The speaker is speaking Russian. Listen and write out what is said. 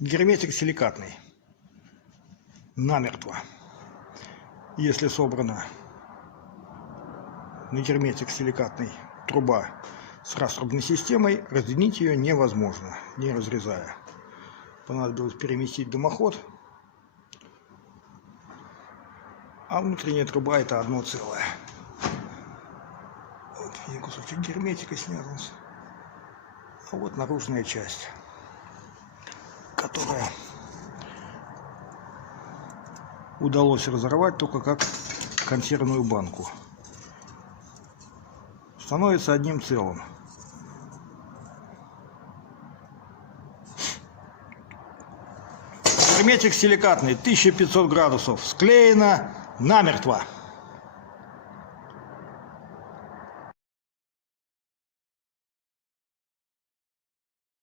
Герметик силикатный, намертво. Если собрана на герметик силикатный труба с раструбной системой, разъединить ее невозможно, не разрезая. Понадобилось переместить дымоход, а внутренняя труба это одно целое. Вот один кусочек герметика снялся, а вот наружная часть, которая удалось разорвать только как консервную банку. Становится одним целым. Герметик силикатный, 1500 градусов, склеено намертво.